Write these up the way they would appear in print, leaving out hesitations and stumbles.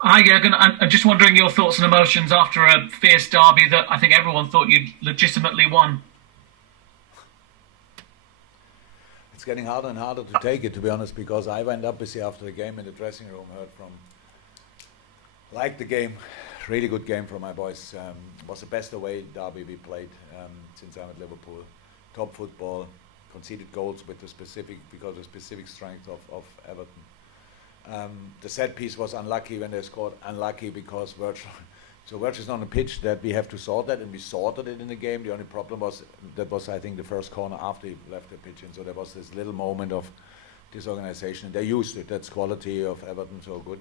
Hi, Jurgen. I'm just wondering your thoughts and emotions after a fierce derby that I think everyone thought you'd legitimately won. It's getting harder and harder to take it, to be honest, because I went up busy after the game in the dressing room, heard from, liked the game, really good game from my boys. Was the best away derby we played since I'm at Liverpool. Top football, conceded goals with the specific, because of the specific strength of Everton. The set piece was unlucky when they scored, unlucky because Virgil. So Virgil's on the pitch that we have to sort that, and we sorted it in the game. The only problem was that was, I think, the first corner after he left the pitch, and so there was this little moment of disorganization. They used it. That's quality of Everton, so good.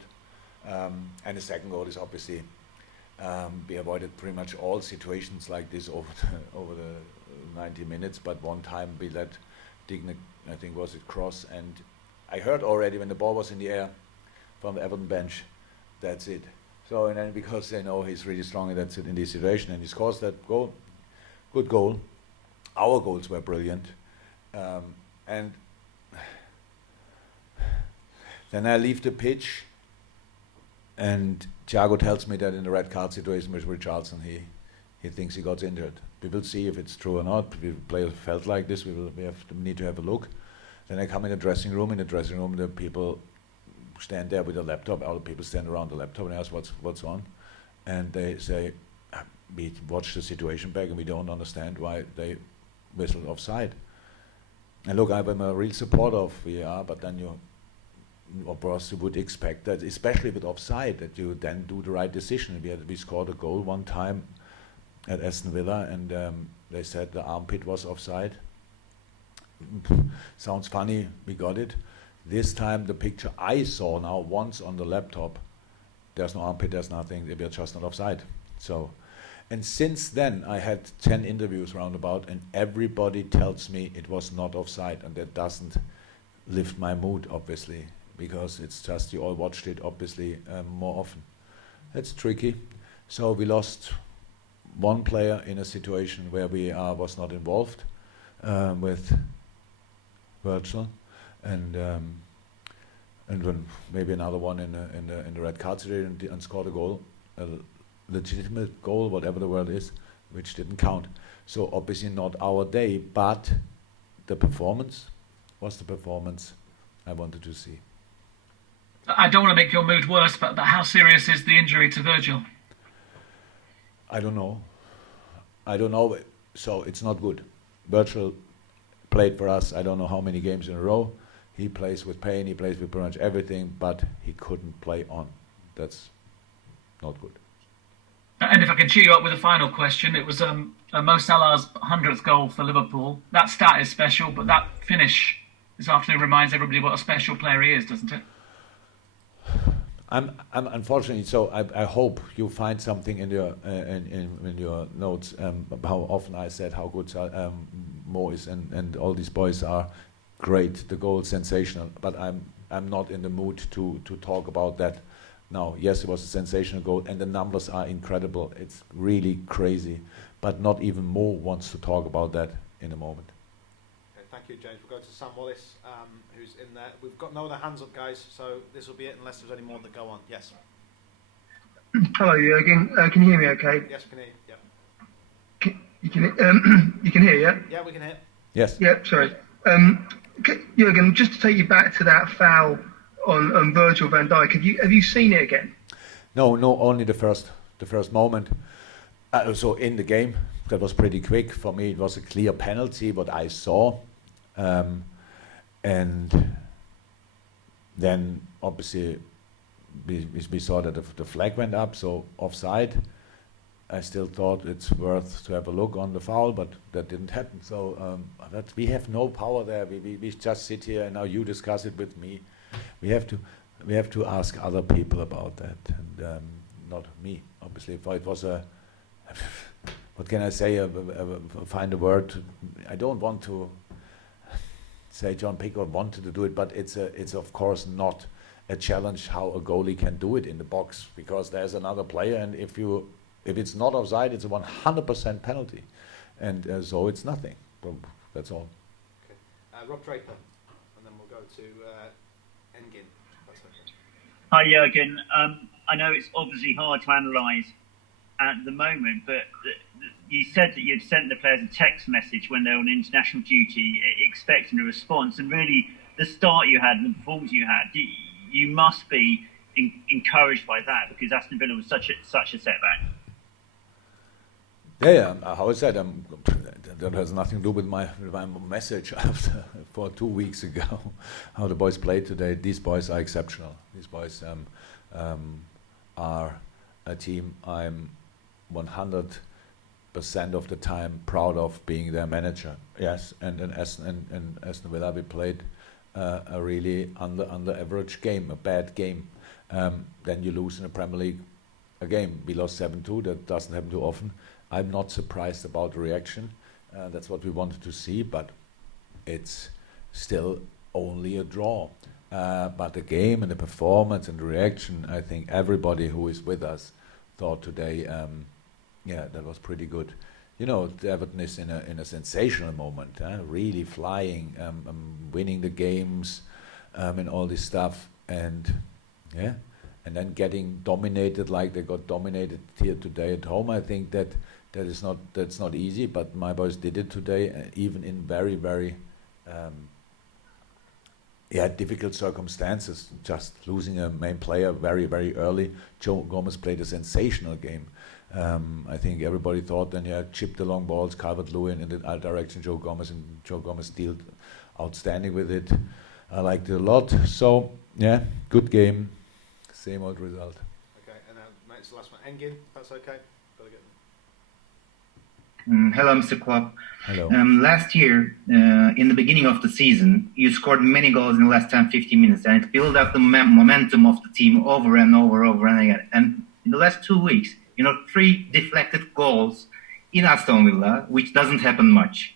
And the second goal is obviously we avoided pretty much all situations like this over the 90 minutes. But one time we let Dyke, I think was it cross, and I heard already when the ball was in the air from the Everton bench, that's it. So, and then because they know he's really strong and that's it in this situation, and he scores that goal, good goal. Our goals were brilliant, and then I leave the pitch, and Thiago tells me that in the red card situation with Richarlison, he thinks he got injured. We will see if it's true or not. If the player felt like this, we need to have a look. Then I come in the dressing room. In the dressing room, the people stand there with a laptop. Other people stand around the laptop and ask what's on, and they say, we watch the situation back and we don't understand why they whistled offside. And look, I'm a real supporter of VAR, but then you, of course, you would expect that, especially with offside, that you then do the right decision. We scored a goal one time at Aston Villa, and they said the armpit was offside. Sounds funny, we got it. This time the picture I saw now once on the laptop, there's no armpit, there's nothing, they were just not offside. So, and since then I had 10 interviews roundabout, and everybody tells me it was not offside, and that doesn't lift my mood, obviously, because it's just you all watched it obviously more often. It's tricky. So we lost one player in a situation where we was not involved with Virgil, and then maybe another one in the red card situation, and scored a goal, a legitimate goal, whatever the word is, which didn't count. So obviously not our day, but the performance was the performance I wanted to see. I don't want to make your mood worse, but how serious is the injury to Virgil? I don't know. I don't know. So it's not good. Virgil played for us, I don't know how many games in a row. He plays with pain, he plays with pretty much everything, but he couldn't play on. That's not good. And if I can cheer you up with a final question, it was Mo Salah's 100th goal for Liverpool. That stat is special, but that finish this afternoon reminds everybody what a special player he is, doesn't it? I'm unfortunately, so I hope you find something in your in your notes how often I said how good Mo is, and all these boys are great. The goal sensational, but I'm not in the mood to talk about that now. Yes, it was a sensational goal, and the numbers are incredible. It's really crazy, but not even Mo wants to talk about that in a moment. Thank you, James. We'll go to Sam Wallace, who's in there. We've got no other hands up, guys, so this will be it unless there's any more that go on. Yes. Hello, Jurgen. Can you hear me okay? Yes, we can hear you. You can hear, yeah? Yeah, we can hear. Yes. Yeah, sorry. Jurgen, just to take you back to that foul on Virgil van Dijk, have you seen it again? No, only the first moment. So in the game, that was pretty quick. For me, it was a clear penalty, what I saw. And then obviously we saw that the flag went up, so offside. I still thought it's worth to have a look on the foul, but that didn't happen. So that we have no power there. We just sit here and now you discuss it with me. We have to ask other people about that, and not me. Obviously, if it was a what can I say? Find a word. I don't want to say John Pickford wanted to do it, but it's of course not a challenge how a goalie can do it in the box, because there's another player, and if it's not offside, it's a 100% penalty, and so it's nothing. That's all. Okay. Rob Draper, and then we'll go to Engin. That's okay. Hi, Jurgen. I know it's obviously hard to analyse at the moment, but you said that you'd sent the players a text message when they were on international duty, expecting a response, and really the start you had and the performance you had, you must be encouraged by that, because Aston Villa was such a setback. Yeah, how I said, that has nothing to do with my message after 2 weeks ago. How the boys played today. These boys are exceptional. These boys are a team I'm 100% of the time proud of being their manager. Yes, and Aston Villa, we played a really under average game, a bad game. Then you lose in the Premier League a game. We lost 7-2. That doesn't happen too often. I'm not surprised about the reaction. That's what we wanted to see, but it's still only a draw. But the game and the performance and the reaction, I think everybody who is with us thought today, that was pretty good. You know, Everton is in a sensational moment, really flying, winning the games, and all this stuff, and then getting dominated like they got dominated here today at home. I think that's not easy, but my boys did it today, even in very, very difficult circumstances. Just losing a main player very, very early. Joe Gomez played a sensational game. I think everybody thought then he had chipped the long balls, Calvert-Lewin in the direction Joe Gomez, and Joe Gomez dealt outstanding with it. I liked it a lot. So yeah, good game, same old result. Okay, and mate, it's the last one. Engin, if that's okay. Gotta get Hello, Mr. Klopp. Hello. Last year, in the beginning of the season, you scored many goals in the last 10-15 minutes, and it built up the momentum of the team over and over and again. And in the last 2 weeks, 3 deflected goals in Aston Villa, which doesn't happen much.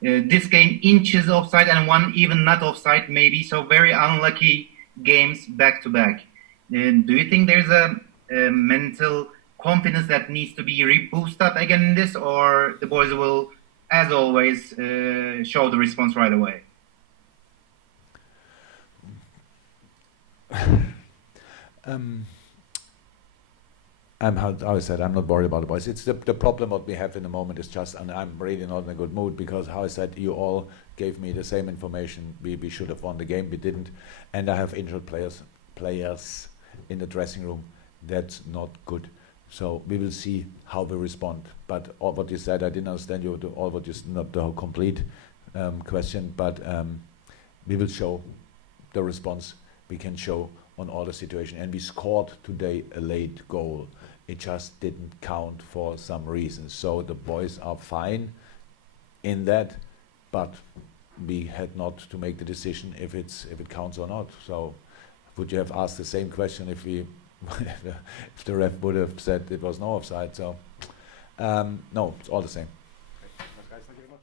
This game, inches offside and one even not offside, maybe, so very unlucky games back to back. Do you think there's a mental confidence that needs to be boosted up again in this, or the boys will, as always, show the response right away? How I said, I'm not worried about the boys. It's the problem what we have in the moment is just, and I'm really not in a good mood, because how I said, you all gave me the same information. We should have won the game, we didn't, and I have injured players in the dressing room. That's not good. So we will see how we respond. But all what you said, I didn't understand all what you not the whole complete question, but we will show the response we can show on all the situation. And we scored today a late goal. It just didn't count for some reason. So the boys are fine in that, but we had not to make the decision if it counts or not. So would you have asked the same question if we if the ref would have said it was no offside? So no, it's all the same. Okay. Thanks, guys. Thank you very much.